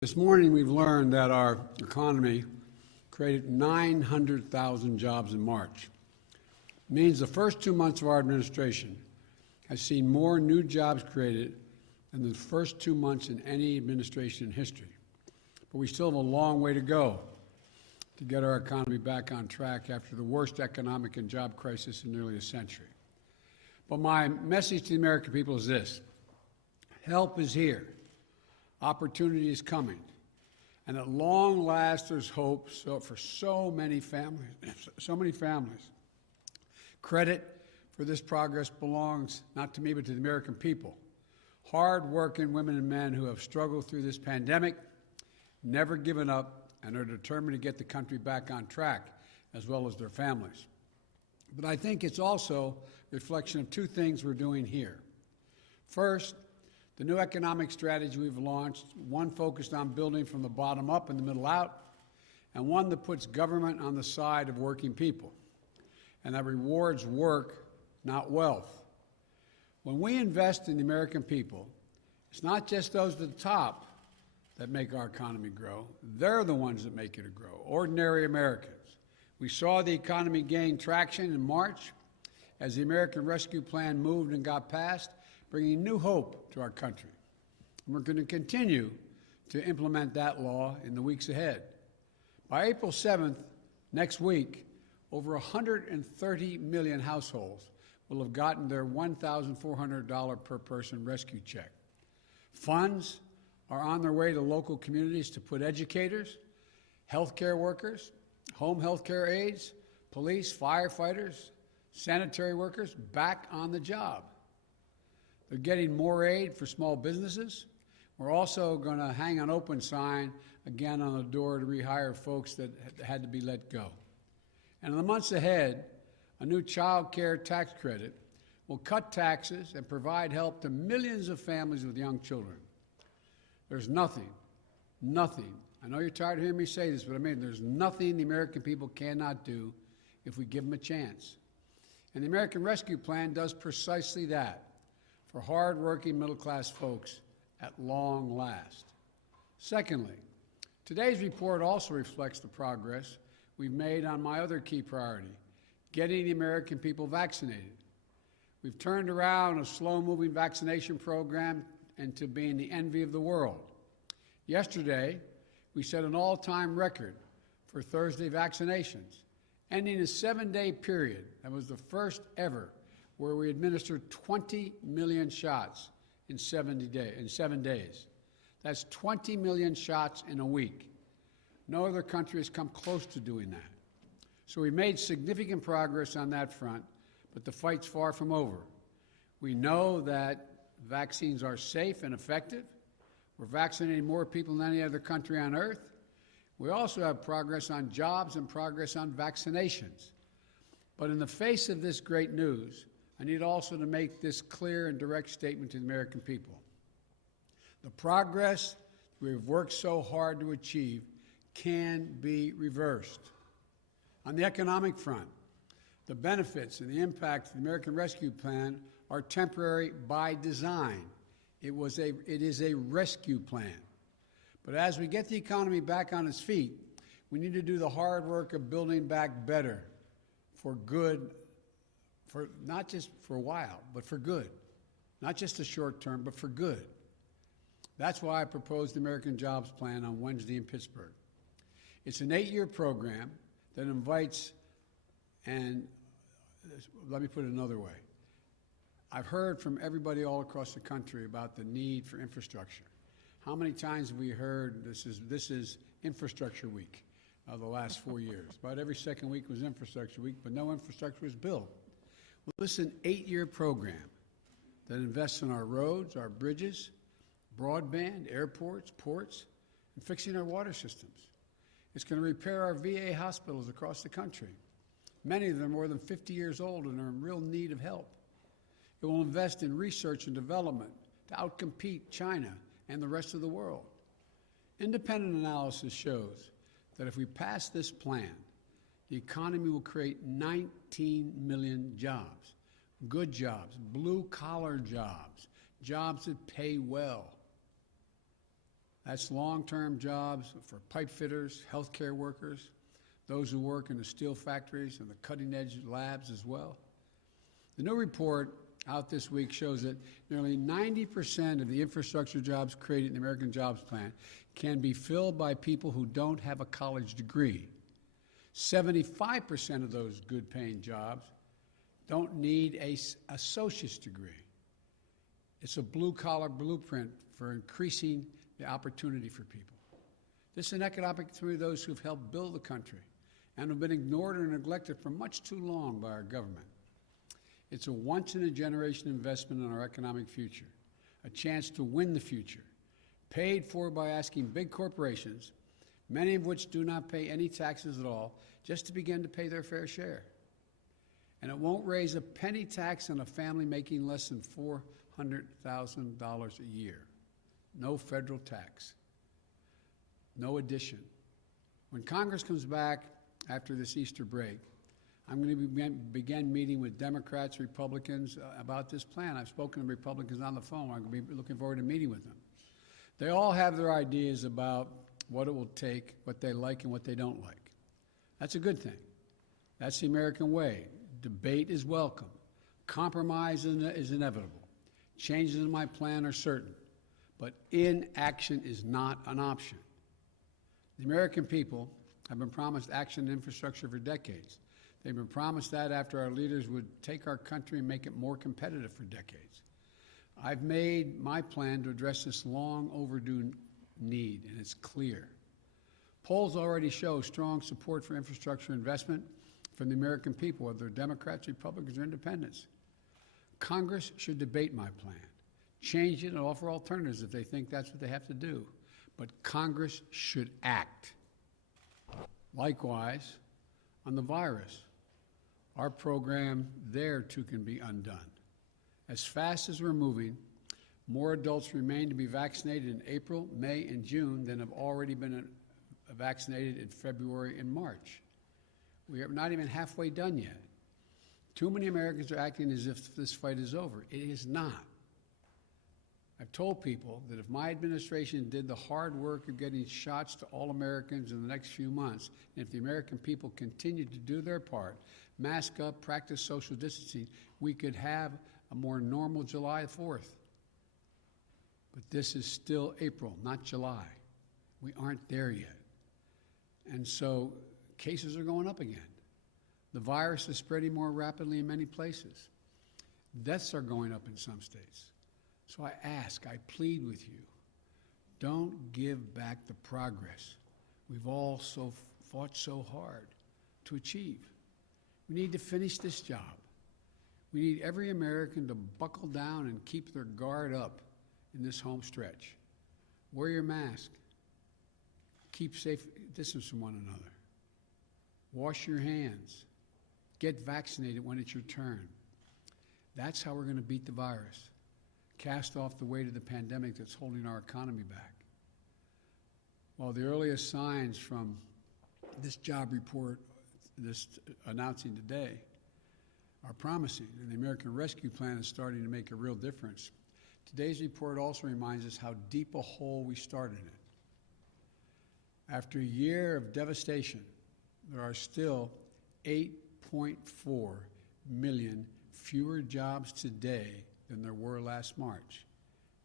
This morning, we've learned that our economy created 900,000 jobs in March. It means the first 2 months of our administration has seen more new jobs created than the first 2 months in any administration in history. But we still have a long way to go to get our economy back on track after the worst economic and job crisis in nearly a century. But my message to the American people is this: help is here. Opportunity is coming. And at long last, there's hope for so many families. Credit for this progress belongs not to me, but to the American people. Hard-working women and men who have struggled through this pandemic, never given up, and are determined to get the country back on track, as well as their families. But I think it's also a reflection of two things we're doing here. First, the new economic strategy we've launched, one focused on building from the bottom up and the middle out, and one that puts government on the side of working people, and that rewards work, not wealth. When we invest in the American people, it's not just those at the top that make our economy grow. They're the ones that make it grow, ordinary Americans. We saw the economy gain traction in March as the American Rescue Plan moved and got passed, bringing new hope to our country. And we're going to continue to implement that law in the weeks ahead. By April 7th, next week, over 130 million households will have gotten their $1,400 per person rescue check. Funds are on their way to local communities to put educators, healthcare workers, home healthcare aides, police, firefighters, sanitary workers back on the job. They're getting more aid for small businesses. We're also going to hang an open sign again on the door to rehire folks that had to be let go. And in the months ahead, a new child care tax credit will cut taxes and provide help to millions of families with young children. There's nothing, I know you're tired of hearing me say this, but I mean, there's nothing the American people cannot do if we give them a chance. And the American Rescue Plan does precisely that for hard-working middle-class folks at long last. Secondly, today's report also reflects the progress we've made on my other key priority, getting the American people vaccinated. We've turned around a slow-moving vaccination program into being the envy of the world. Yesterday, we set an all-time record for Thursday vaccinations, ending a 7-day period that was the first ever where we administered 20 million shots in 7 days. That's 20 million shots in a week. No other country has come close to doing that. So we made significant progress on that front, but the fight's far from over. We know that vaccines are safe and effective. We're vaccinating more people than any other country on earth. We also have progress on jobs and progress on vaccinations. But in the face of this great news, I need also to make this clear and direct statement to the American people. The progress we've worked so hard to achieve can be reversed. On the economic front, the benefits and the impact of the American Rescue Plan are temporary by design. It is a rescue plan. But as we get the economy back on its feet, we need to do the hard work of building back better for good, for not just for a while, but for good. Not just the short term, but for good. That's why I proposed the American Jobs Plan on Wednesday in Pittsburgh. It's an 8-year program that invites, and let me put it another way. I've heard from everybody all across the country about the need for infrastructure. How many times have we heard this is Infrastructure Week the last 4 years? About every second week was Infrastructure Week, but no infrastructure was built. Well, this is an 8-year program that invests in our roads, our bridges, broadband, airports, ports, and fixing our water systems. It's going to repair our VA hospitals across the country. Many of them are more than 50 years old and are in real need of help. It will invest in research and development to outcompete China and the rest of the world. Independent analysis shows that if we pass this plan, the economy will create 19 million jobs, good jobs, blue-collar jobs, jobs that pay well. That's long-term jobs for pipe fitters, healthcare workers, those who work in the steel factories and the cutting-edge labs as well. The new report out this week shows that nearly 90% of the infrastructure jobs created in the American Jobs Plan can be filled by people who don't have a college degree. 75% of those good-paying jobs don't need an associate's degree. It's a blue-collar blueprint for increasing the opportunity for people. This is an economic opportunity for those who've helped build the country and have been ignored or neglected for much too long by our government. It's a once-in-a-generation investment in our economic future, a chance to win the future, paid for by asking big corporations, many of which do not pay any taxes at all, just to begin to pay their fair share. And it won't raise a penny tax on a family making less than $400,000 a year. No federal tax. No addition. When Congress comes back after this Easter break, I'm going to begin meeting with Democrats, Republicans about this plan. I've spoken to Republicans on the phone. I'm going to be looking forward to meeting with them. They all have their ideas about what it will take, what they like and what they don't like. That's a good thing. That's the American way. Debate is welcome. Compromise is inevitable. Changes in my plan are certain. But inaction is not an option. The American people have been promised action and infrastructure for decades. They've been promised that after our leaders would take our country and make it more competitive for decades. I've made my plan to address this long overdue need, and it's clear. Polls already show strong support for infrastructure investment from the American people, whether they're Democrats, Republicans, or independents. Congress should debate my plan, change it, and offer alternatives if they think that's what they have to do. But Congress should act. Likewise, on the virus, our program there too can be undone. As fast as we're moving, more adults remain to be vaccinated in April, May, and June than have already been vaccinated in February and March. We are not even halfway done yet. Too many Americans are acting as if this fight is over. It is not. I've told people that if my administration did the hard work of getting shots to all Americans in the next few months, and if the American people continued to do their part, mask up, practice social distancing, we could have a more normal July 4th. But this is still April, not July. We aren't there yet. And so cases are going up again. The virus is spreading more rapidly in many places. Deaths are going up in some states. So I ask, I plead with you, don't give back the progress we've all fought so hard to achieve. We need to finish this job. We need every American to buckle down and keep their guard up in this home stretch. Wear your mask. Keep safe distance from one another. Wash your hands. Get vaccinated when it's your turn. That's how we're going to beat the virus. Cast off the weight of the pandemic that's holding our economy back. While the earliest signs from this job report, this announcing today, are promising, and the American Rescue Plan is starting to make a real difference, today's report also reminds us how deep a hole we started in. After a year of devastation, there are still 8.4 million fewer jobs today than there were last March.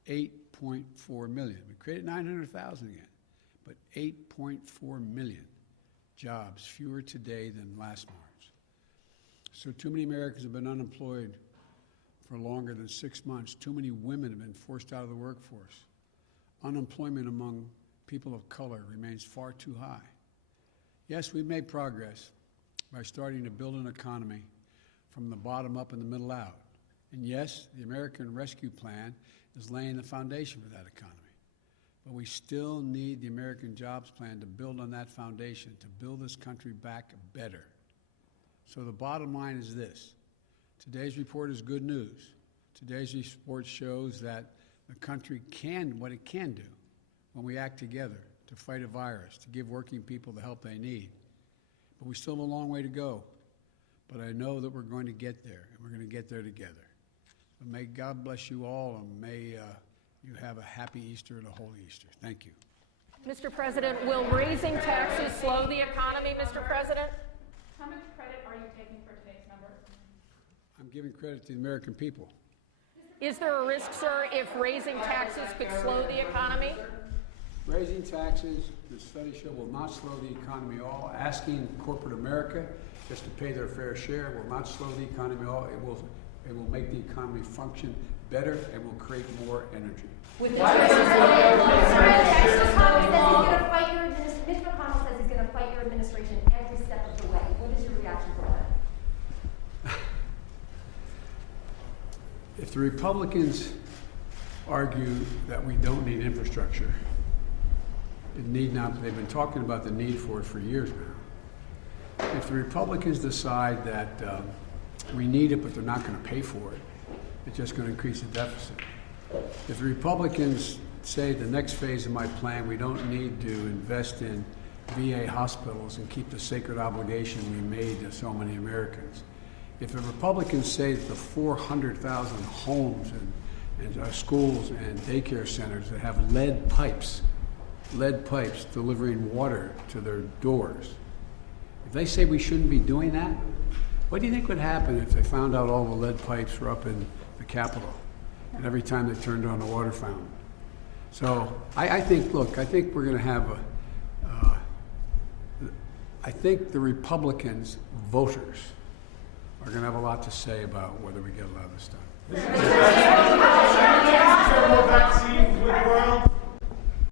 8.4 million. We created 900,000 again, but 8.4 million jobs fewer today than last March. So too many Americans have been unemployed for longer than 6 months. Too many women have been forced out of the workforce. Unemployment among people of color remains far too high. Yes, we've made progress by starting to build an economy from the bottom up and the middle out. And yes, the American Rescue Plan is laying the foundation for that economy. But we still need the American Jobs Plan to build on that foundation, to build this country back better. So the bottom line is this. Today's report is good news. Today's report shows that the country can what it can do when we act together to fight a virus, to give working people the help they need. But we still have a long way to go. But I know that we're going to get there, and we're going to get there together. So may God bless you all, and may you have a happy Easter and a holy Easter. Thank you. Mr. President, will raising taxes slow the economy, Mr. President? How much credit are you taking for today's number? I'm giving credit to the American people. Is there a risk, sir, if raising taxes could slow the economy? Raising taxes, the studies show, will not slow the economy at all. Asking corporate America just to pay their fair share will not slow the economy at all. It will make the economy function better and will create more energy. Mitch McConnell says he's going to fight your administration every step of the way. What is your reaction to that? If the Republicans argue that we don't need infrastructure, it need not. They've been talking about the need for it for years now. If the Republicans decide that we need it, but they're not going to pay for it, it's just going to increase the deficit. If the Republicans say the next phase of my plan, we don't need to invest in VA hospitals and keep the sacred obligation we made to so many Americans. If the Republicans say that the 400,000 homes and schools and daycare centers that have lead pipes delivering water to their doors, if they say we shouldn't be doing that, what do you think would happen if they found out all the lead pipes were up in the Capitol and every time they turned on the water fountain? So I think we're going to have I think the Republicans, voters, are going to have a lot to say about whether we get a lot of this done. Vaccines with the world.